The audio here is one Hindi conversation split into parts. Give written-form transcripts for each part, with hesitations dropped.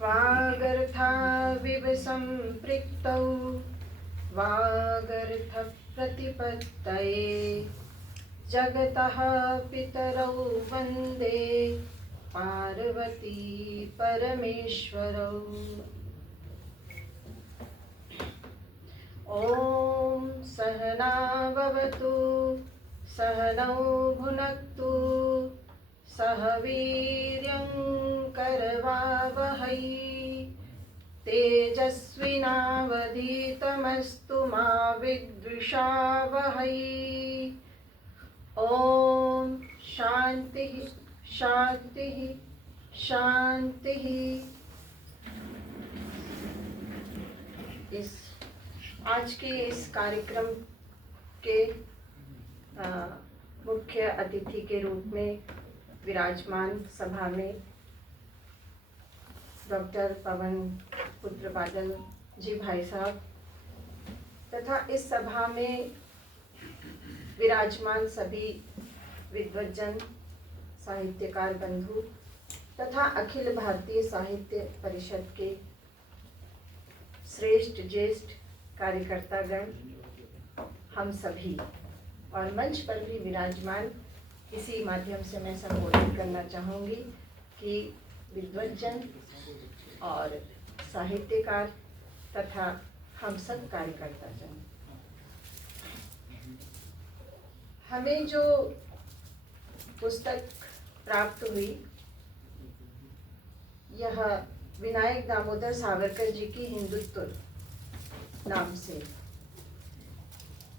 वागर्थाविव सम्पृक्तौ वागर्थप्रतिपत्तये जगतः पितरौ वन्दे पार्वती परमेश्वरौ। ॐ सहना भवतु सहनौ भुनक्तु सह वीर्यं करवावहै तेजस्विनावधीतमस्तु मा विद्विषावहै। ॐ शान्तिः शान्तिः शान्तिः। इस आज के इस कार्यक्रम के मुख्य अतिथि के रूप में विराजमान सभा में डॉक्टर पवन पुत्र बादल जी भाई साहब तथा इस सभा में विराजमान सभी विद्वज्जन साहित्यकार बंधु तथा अखिल भारतीय साहित्य परिषद के श्रेष्ठ ज्येष्ठ कार्यकर्तागण, हम सभी और मंच पर भी विराजमान, इसी माध्यम से मैं संबोधित करना चाहूँगी कि विद्वज्जन और साहित्यकार तथा हम सब कार्यकर्ताजन, हमें जो पुस्तक प्राप्त हुई यह विनायक दामोदर सावरकर जी की हिंदुत्व नाम से।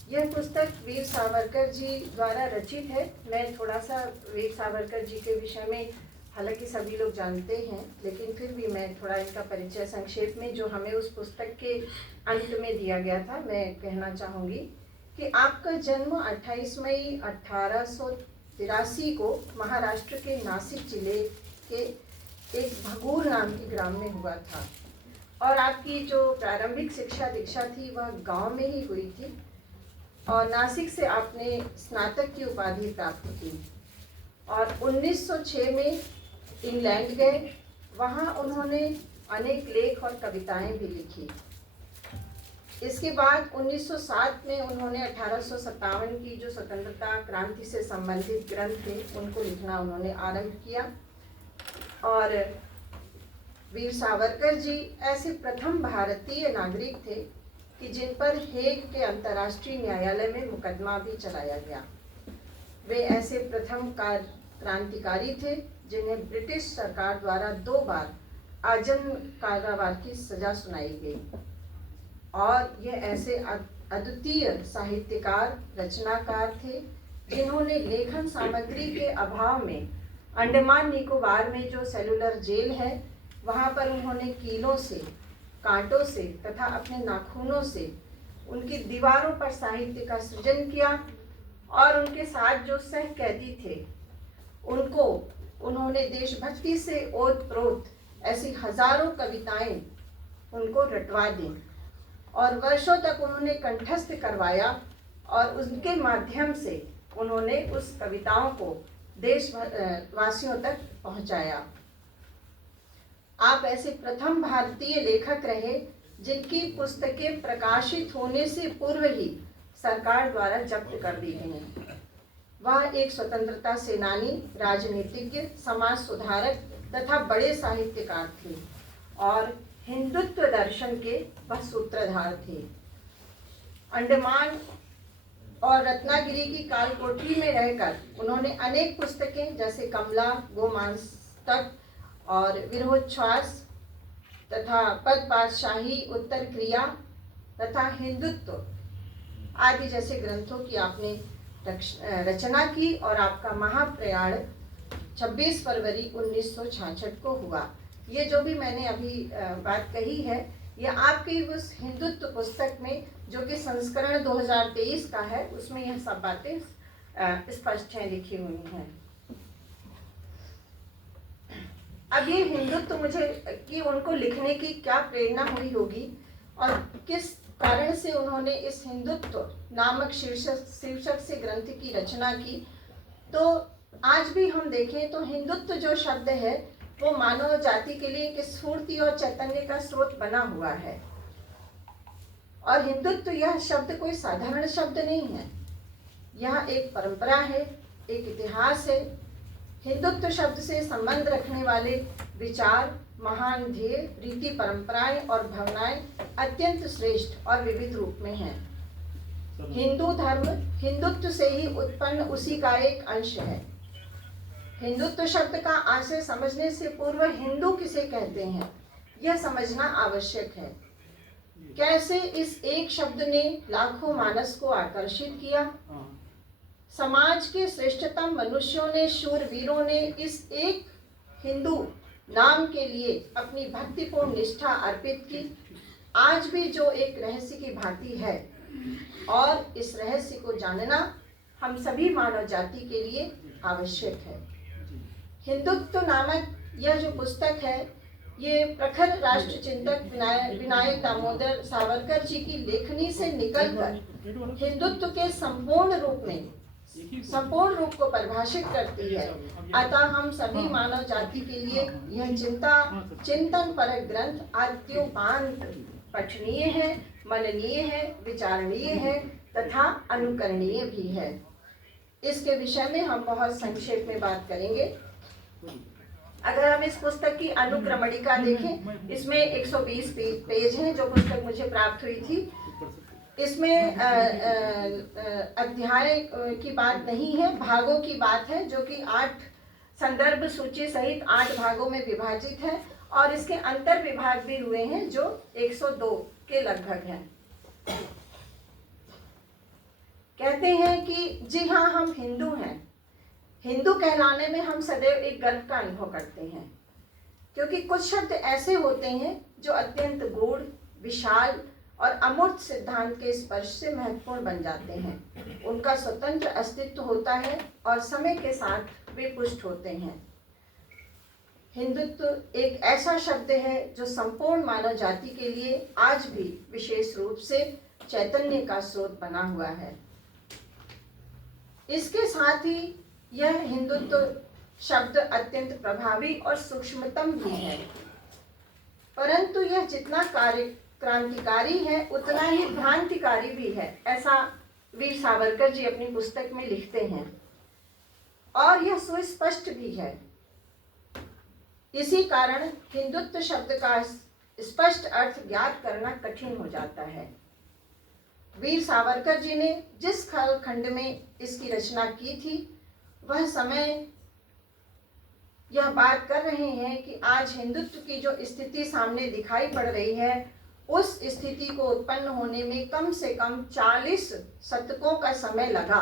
यह पुस्तक वीर सावरकर जी द्वारा रचित है। मैं थोड़ा सा वीर सावरकर जी के विषय में, हालांकि सभी लोग जानते हैं, लेकिन फिर भी मैं थोड़ा इनका परिचय संक्षेप में जो हमें उस पुस्तक के अंत में दिया गया था मैं कहना चाहूँगी कि आपका जन्म 28 मई 1883 को महाराष्ट्र के नासिक जिले के एक भगूर नाम के ग्राम में हुआ था और आपकी जो प्रारंभिक शिक्षा दीक्षा थी वह गांव में ही हुई थी और नासिक से आपने स्नातक की उपाधि प्राप्त की और 1906 में इंग्लैंड गए। वहाँ उन्होंने अनेक लेख और कविताएं भी लिखी। इसके बाद 1907 में उन्होंने 1857 की जो स्वतंत्रता क्रांति से संबंधित ग्रंथ थे उनको लिखना उन्होंने आरंभ किया और वीर सावरकर जी ऐसे प्रथम भारतीय नागरिक थे कि जिन पर हेग के अंतर्राष्ट्रीय न्यायालय में मुकदमा भी चलाया गया। वे ऐसे प्रथम क्रांतिकारी थे जिन्हें ब्रिटिश सरकार द्वारा 2 बार आजन्म कारावास की सजा सुनाई गई और ये ऐसे अद्वितीय साहित्यकार रचनाकार थे जिन्होंने लेखन सामग्री के अभाव में अंडमान निकोबार में जो सेलुलर जेल है वहाँ पर उन्होंने कीलों से, कांटों से तथा अपने नाखूनों से उनकी दीवारों पर साहित्य का सृजन किया और उनके साथ जो सह कैदी थे उनको उन्होंने देशभक्ति से ओत-प्रोत ऐसी हजारों कविताएं उनको रटवा दी और वर्षों तक उन्होंने कंठस्थ करवाया और उनके माध्यम से उन्होंने उस कविताओं को देशवासियों तक पहुंचाया। आप ऐसे प्रथम भारतीय लेखक रहे जिनकी पुस्तकें प्रकाशित होने से पूर्व ही सरकार द्वारा जब्त कर दी गई। वह एक स्वतंत्रता सेनानी, राजनीतिज्ञ, समाज सुधारक तथा बड़े साहित्यकार थे और हिंदुत्व दर्शन के वह सूत्रधार थे। अंडमान और रत्नागिरी की कालकोठरी में रहकर उन्होंने अनेक पुस्तकें जैसे कमला, गोमांसक और विरोधोच्छ्वास तथा पदपातशाही, उत्तर क्रिया तथा हिंदुत्व आदि जैसे ग्रंथों की आपने रचना की और आपका महाप्रयाण 26 फरवरी 1966 को हुआ। ये जो भी मैंने अभी बात कही है ये आपकी उस हिंदुत्व पुस्तक में जो कि संस्करण 2023 का है उसमें यह सब बातें स्पष्ट हैं, लिखी हुई हैं। अब ये हिंदुत्व मुझे कि उनको लिखने की क्या प्रेरणा हुई होगी और किस कारण से उन्होंने इस हिंदुत्व नामक शीर्षक से ग्रंथ की रचना की, तो आज भी हम देखें तो हिंदुत्व जो शब्द है वो मानव जाति के लिए एक स्फूर्ति और चैतन्य का स्रोत बना हुआ है। और हिंदुत्व यह शब्द कोई साधारण शब्द नहीं है, यह एक परंपरा है, एक इतिहास है। हिंदुत्व शब्द से संबंध रखने वाले विचार, महान ध्येय, रीति परंपराएं और भावनाएं अत्यंत श्रेष्ठ और विविध रूप में हैं। हिंदू धर्म हिंदुत्व से ही उत्पन्न उसी का एक अंश है। हिंदुत्व शब्द का आशय समझने से पूर्व हिंदू किसे कहते हैं यह समझना आवश्यक है। कैसे इस एक शब्द ने लाखों मानस को आकर्षित किया। समाज के श्रेष्ठतम मनुष्यों ने, शूरवीरों ने इस एक हिंदू नाम के लिए अपनी भक्तिपूर्ण निष्ठा अर्पित की। आज भी जो एक रहस्य की भांति है, और इस रहस्य को जानना हम सभी मानव जाति के लिए आवश्यक है। हिंदुत्व नामक यह जो पुस्तक है, ये प्रखर राष्ट्र चिंतक विनायक दामोदर सावरकर जी की लेखनी से निकलकर हिंदुत्व के संपूर्ण रूप को परिभाषित करती है। अतः हम सभी मानव जाति के लिए यह चिंतन परक ग्रंथ आद्योपांत पठनीय है, मननीय है, विचारणीय है तथा अनुकरणीय भी है। इसके विषय में हम बहुत संक्षेप में बात करेंगे। अगर हम इस पुस्तक की अनुक्रमणिका देखें, इसमें 120 पेज हैं जो पुस्तक मुझे प्राप्त हुई थी। इसमें अध्याय की बात नहीं है, भागों की बात है, जो कि 8 संदर्भ सूची सहित 8 भागों में विभाजित है। और इसके अंतर विभाग भी हुए हैं जो 102 के लगभग हैं। कहते हैं कि जी हाँ, हम हिंदू हैं। हिंदू कहलाने में हम सदैव एक गर्व का अनुभव करते हैं, क्योंकि कुछ शब्द ऐसे होते हैं जो अत्यंत गूढ़, विशाल और अमूर्त सिद्धांत के स्पर्श से महत्वपूर्ण बन जाते हैं। उनका स्वतंत्र अस्तित्व होता है और समय के साथ वे पुष्ट होते हैं। हिंदुत्व एक ऐसा शब्द है जो संपूर्ण मानव जाति के लिए आज भी विशेष रूप से चैतन्य का स्रोत बना हुआ है। इसके साथ ही यह हिंदुत्व शब्द अत्यंत प्रभावी और सूक्ष्मतम भी है, परंतु यह जितना क्रांतिकारी है उतना ही भ्रांतिकारी भी है, ऐसा वीर सावरकर जी अपनी पुस्तक में लिखते हैं। और यह सुस्पष्ट भी है। इसी कारण हिंदुत्व शब्द का स्पष्ट अर्थ ज्ञात करना कठिन हो जाता है। वीर सावरकर जी ने जिस कालखंड में इसकी रचना की थी, वह समय यह बात कर रहे हैं कि आज हिंदुत्व की जो स्थिति सामने दिखाई पड़ रही है, उस स्थिति को उत्पन्न होने में कम से कम 40 शतकों का समय लगा,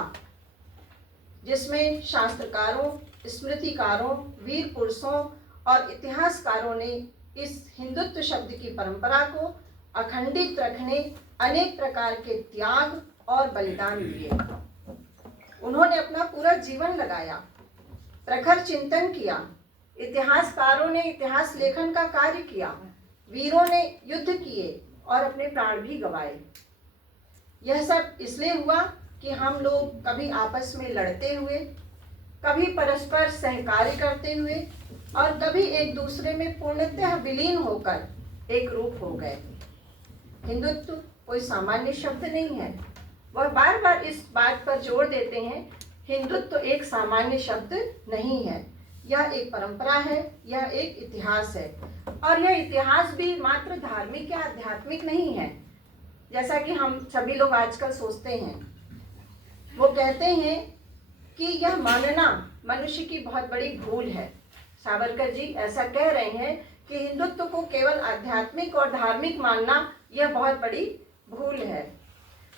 जिसमें शास्त्रकारों, स्मृतिकारों, वीर पुरुषों और इतिहासकारों ने इस हिंदुत्व शब्द की परंपरा को अखंडित रखने अनेक प्रकार के त्याग और बलिदान दिए। उन्होंने अपना पूरा जीवन लगाया, प्रखर चिंतन किया। इतिहासकारों ने इतिहास लेखन का कार्य किया, वीरों ने युद्ध किए और अपने प्राण भी गंवाए। यह सब इसलिए हुआ कि हम लोग कभी आपस में लड़ते हुए, कभी परस्पर सहकार्य करते हुए और कभी एक दूसरे में पूर्णतः विलीन होकर एक रूप हो गए। हिंदुत्व कोई सामान्य शब्द नहीं है। वह बार बार इस बात पर जोर देते हैं, हिंदुत्व एक सामान्य शब्द नहीं है, यह एक परंपरा है, यह एक इतिहास है। और यह इतिहास भी मात्र धार्मिक या आध्यात्मिक नहीं है, जैसा कि हम सभी लोग आजकल सोचते हैं। वो कहते हैं कि यह मानना मनुष्य की बहुत बड़ी भूल है। सावरकर जी ऐसा कह रहे हैं कि हिंदुत्व को केवल आध्यात्मिक और धार्मिक मानना यह बहुत बड़ी भूल है।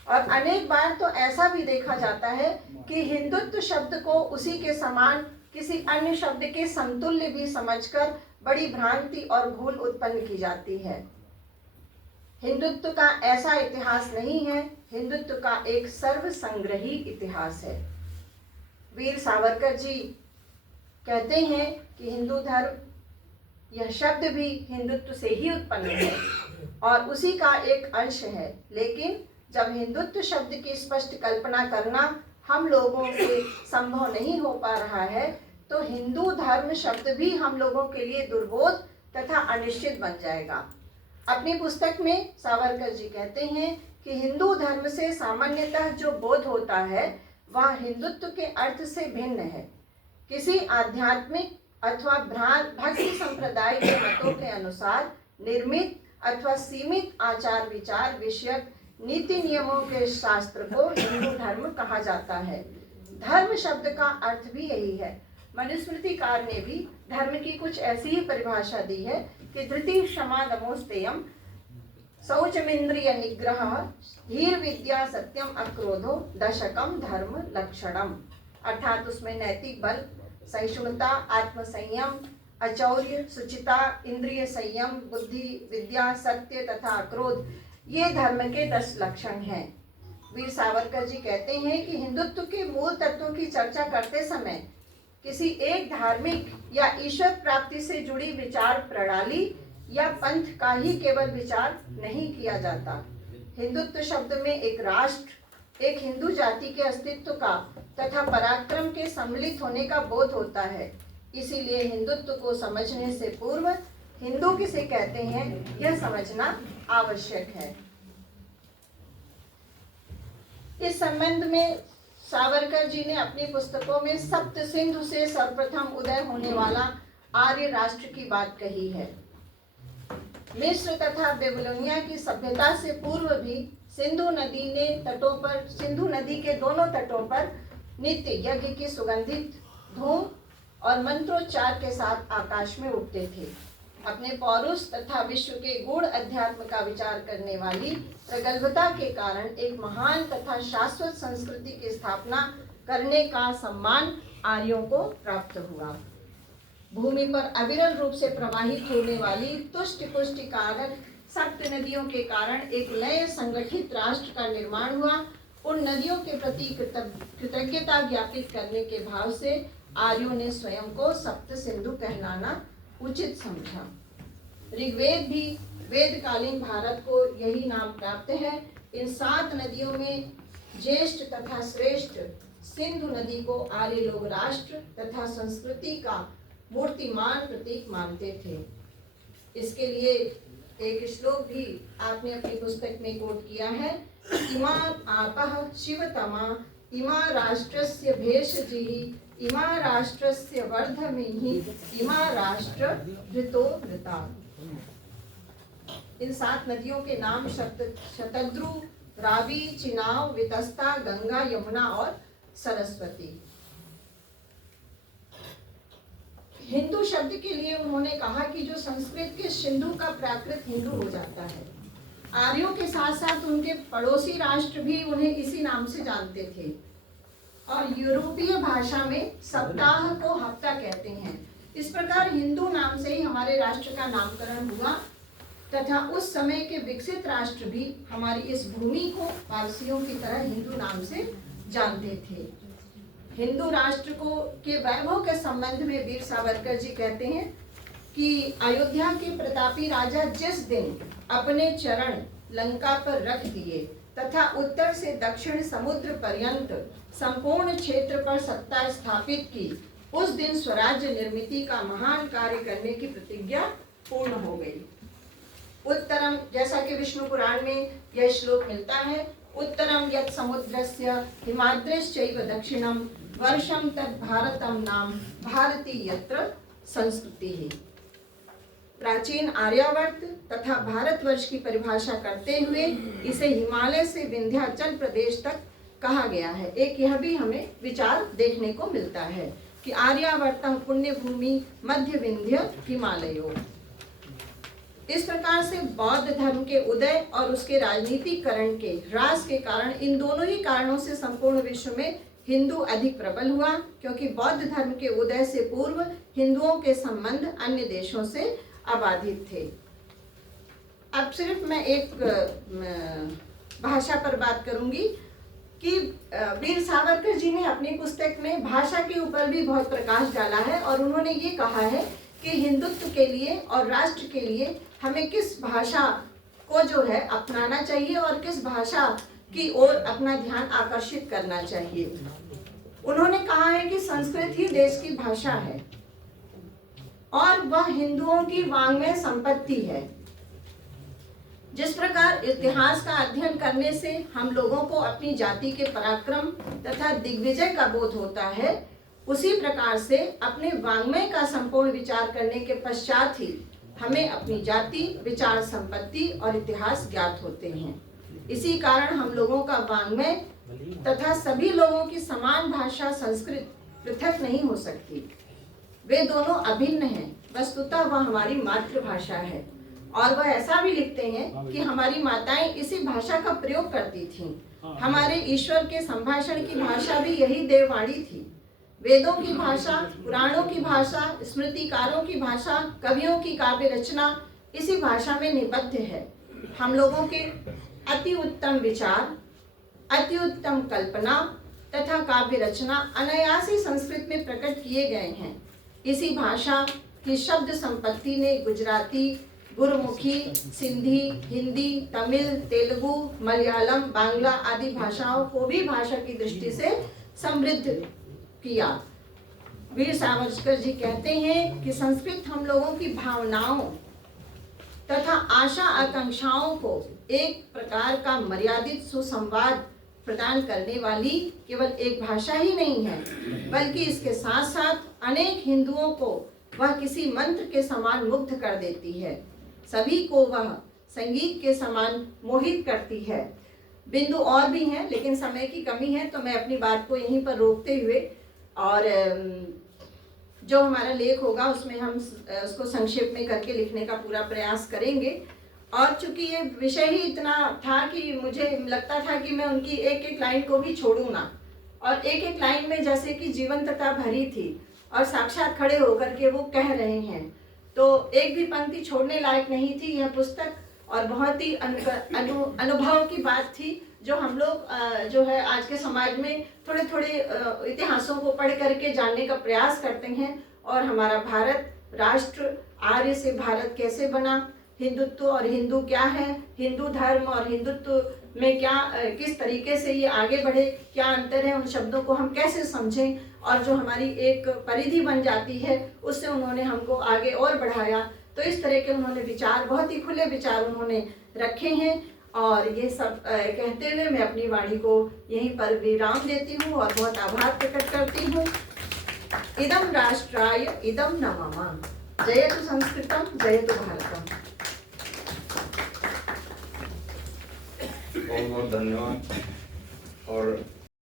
और अनेक बार तो ऐसा भी देखा जाता है कि हिंदुत्व शब्द को उसी के समान किसी अन्य शब्द के समतुल्य भी समझकर बड़ी भ्रांति और भूल उत्पन्न की जाती है। हिंदुत्व का ऐसा इतिहास नहीं है, हिंदुत्व का एक सर्वसंग्रही इतिहास है। वीर सावरकर जी कहते हैं कि हिंदू धर्म, यह शब्द भी हिंदुत्व से ही उत्पन्न है और उसी का एक अंश है। लेकिन जब हिंदुत्व शब्द की स्पष्ट कल्पना करना हम लोगों से संभव नहीं हो पा रहा है, तो हिंदू धर्म शब्द भी हम लोगों के लिए दुर्बोध तथा अनिश्चित बन जाएगा। अपनी पुस्तक में सावरकर जी कहते हैं कि हिंदू धर्म से सामान्यतः जो बोध होता है वह हिंदुत्व के अर्थ से भिन्न है। किसी आध्यात्मिक अथवा भक्ति संप्रदाय के मतों के अनुसार निर्मित अथवा सीमित आचार विचार विषयक नीति नियमों के शास्त्र को हिंदू धर्म कहा जाता है। धर्म शब्द का अर्थ भी यही है। मनुस्मृतिकार ने भी धर्म की कुछ ऐसी ही परिभाषा दी है कि धृति क्षमा दमोस्तेयम शौचमिंद्रिय निग्रह धीर विद्या सत्यम अक्रोधो दशकम धर्म लक्षणम, अर्थात उसमें नैतिक बल, सहिष्णुता, आत्मसंयम, अचौर्य, शुचिता, इंद्रिय संयम, बुद्धि, विद्या, सत्य तथा अक्रोध, ये धर्म के 10 लक्षण हैं। वीर सावरकर जी कहते हैं कि हिंदुत्व के मूल तत्वों की चर्चा करते समय किसी एक धार्मिक या ईश्वर प्राप्ति से जुड़ी विचार प्रणाली या पंथ का ही केवल विचार नहीं किया जाता। हिंदुत्व शब्द में एक राष्ट्र, एक हिंदू जाति के अस्तित्व का तथा पराक्रम के सम्मिलित होने का बोध होता है। इसीलिए हिंदुत्व को समझने से पूर्व हिंदू किसे कहते हैं यह समझना आवश्यक है। इस संबंध में सावरकर जी ने अपनी पुस्तकों में सप्त सिंधु से सर्वप्रथम उदय होने वाला आर्य राष्ट्र की बात कही है। मिस्र तथा बेबीलोनिया की सभ्यता से पूर्व भी सिंधु नदी के दोनों तटों पर नित्य यज्ञ की सुगंधित धूम और मंत्रोच्चार के साथ आकाश में उठते थे। अपने पौरुष तथा विश्व के गूढ़ अध्यात्म का विचार करने वाली प्रगल्भता के कारण एक महान तथा शाश्वत संस्कृति की स्थापना करने का सम्मान आर्यों को प्राप्त हुआ। भूमि पर अविरल रूप से प्रवाहित होने वाली तुष्ट पुष्टि कारक सप्त नदियों के कारण एक नए संगठित राष्ट्र का निर्माण हुआ। उन नदियों के प्रति कृतज्ञता ज्ञापित करने के भाव से आर्यों ने स्वयं को सप्त सिंधु कहलाना उचित समझा। ऋग्वेद भी वेदकालीन भारत को यही नाम प्राप्त है। इन 7 नदियों में ज्येष्ठ तथा श्रेष्ठ सिंधु नदी को आर्य लोग राष्ट्र तथा संस्कृति का मूर्तिमान प्रतीक मानते थे। इसके लिए एक श्लोक भी आपने अपनी पुस्तक में कोट किया है। इमा आपः शिवतमा इमा राष्ट्रस्य भेषजिहि इमा राष्ट्रस्य वर्धमिहि इमा राष्ट्र ऋतो ऋता। इन 7 नदियों के नाम शतद्रु, रावी, चिनाव, वितस्ता, गंगा, यमुना और सरस्वती। हिंदू शब्द के लिए उन्होंने कहा कि जो संस्कृत के सिंधु का प्राकृत हिंदू हो जाता है। आर्यों के साथ साथ उनके पड़ोसी राष्ट्र भी उन्हें इसी नाम से जानते थे और यूरोपीय भाषा में सप्ताह को हफ्ता कहते हैं। इस प्रकार हिंदू नाम से ही हमारे राष्ट्र का नामकरण हुआ तथा उस समय के विकसित राष्ट्र भी हमारी इस भूमि को पारसियों की तरह हिंदू नाम से जानते थे। हिंदू राष्ट्र को के वैभव के संबंध में वीर सावरकर जी कहते हैं कि अयोध्या के प्रतापी राजा जिस दिन अपने चरण लंका पर रख दिए तथा उत्तर से दक्षिण समुद्र पर्यंत संपूर्ण क्षेत्र पर सत्ता स्थापित की, उस दिन स्वराज्य निर्मिति का महान कार्य करने की प्रतिज्ञा पूर्ण हो गई। उत्तरम, जैसा कि विष्णु पुराण में यह श्लोक मिलता है, उत्तरम यत् समुद्रस्य हिमाद्रिश्चैव दक्षिणम वर्षम तत् भारतम नाम भारती यत्र संस्कृति। प्राचीन आर्यावर्त तथा भारतवर्ष की परिभाषा करते हुए इसे हिमालय से विंध्याचल प्रदेश तक कहा गया है। एक यह भी हमें विचार देखने को मिलता है कि आर्यावर्त पुण्य भूमि मध्य विंध्य हिमालयों। इस प्रकार से बौद्ध धर्म के उदय और उसके राजनीतिकरण के ह्रास के कारण, इन दोनों ही कारणों से संपूर्ण विश्व में हिंदू अधिक प्रबल हुआ, क्योंकि बौद्ध धर्म के उदय से पूर्व हिंदुओं के संबंध अन्य देशों से अबाधित थे। अब सिर्फ मैं एक भाषा पर बात करूंगी कि वीर सावरकर जी ने अपनी पुस्तक में भाषा के ऊपर भी बहुत प्रकाश डाला है और उन्होंने ये कहा है कि हिंदुत्व के लिए और राष्ट्र के लिए हमें किस भाषा को जो है अपनाना चाहिए और किस भाषा की ओर अपना ध्यान आकर्षित करना चाहिए। उन्होंने कहा है कि संस्कृत ही देश की भाषा है और वह हिंदुओं की वाङ्मय संपत्ति है। जिस प्रकार इतिहास का अध्ययन करने से हम लोगों को अपनी जाति के पराक्रम तथा दिग्विजय का बोध होता है, उसी प्रकार से अपने वाङ्मय का संपूर्ण विचार करने के पश्चात ही हमें अपनी जाति, विचार संपत्ति और इतिहास ज्ञात होते हैं। इसी कारण हम लोगों का वाङ्मय तथा सभी लोगों की समान भाषा संस्कृत पृथक नहीं हो सकती। वे दोनों अभिन्न हैं। वस्तुतः वह हमारी मातृभाषा है और वह ऐसा भी लिखते हैं कि हमारी माताएं इसी भाषा का प्रयोग करती थीं। हमारे ईश्वर के संभाषण की भाषा भी यही देववाणी थी। वेदों की भाषा, पुराणों की भाषा, स्मृतिकारों की भाषा, कवियों की काव्य रचना इसी भाषा में निबद्ध है। हम लोगों के अति उत्तम विचार, अति उत्तम कल्पना तथा काव्य रचना अनायास ही संस्कृत में प्रकट किए गए हैं। इसी भाषा की शब्द संपत्ति ने गुजराती, गुरुमुखी, सिंधी, हिंदी, तमिल, तेलुगु, मलयालम, बांग्ला आदि भाषाओं को भी भाषा की दृष्टि से समृद्ध किया। वीर सावरकर जी कहते हैं कि संस्कृत हम लोगों की भावनाओं तथा आशा आकांक्षाओं को एक प्रकार का मर्यादित सुसंवाद प्रदान करने वाली केवल एक भाषा ही नहीं है, बल्कि इसके साथ साथ अनेक हिंदुओं को वह किसी मंत्र के समान मुग्ध कर देती है। सभी को वह संगीत के समान मोहित करती है। बिंदु और भी हैं, लेकिन समय की कमी है तो मैं अपनी बात को यहीं पर रोकते हुए और जो हमारा लेख होगा उसमें हम उसको संक्षेप में करके लिखने का पूरा प्रयास करेंगे। और चूंकि ये विषय ही इतना था कि मुझे लगता था कि मैं उनकी एक एक लाइन को भी छोड़ूं ना, और एक एक लाइन में जैसे कि जीवंतता भरी थी और साक्षात खड़े होकर के वो कह रहे हैं, तो एक भी पंक्ति छोड़ने लायक नहीं थी यह पुस्तक। और बहुत ही अनुभव की बात थी जो हम लोग जो है आज के समाज में थोड़े थोड़े इतिहासों को पढ़ करके जानने का प्रयास करते हैं। और हमारा भारत राष्ट्र, आर्य से भारत कैसे बना, हिंदुत्व और हिंदू क्या है, हिंदू धर्म और हिंदुत्व में क्या किस तरीके से ये आगे बढ़े, क्या अंतर है, उन शब्दों को हम कैसे समझें, और जो हमारी एक परिधि बन जाती है उससे उन्होंने हमको आगे और बढ़ाया। तो इस तरह के उन्होंने विचार, बहुत ही खुले विचार उन्होंने रखे हैं। और ये सब कहते हुए मैं अपनी वाणी को यहीं पर विराम देती हूँ और बहुत आभार प्रकट करती हूँ। इदं राष्ट्राय इदं न मम, जयतु संस्कृतम, जयतु भारतम। बहुत बहुत धन्यवाद। और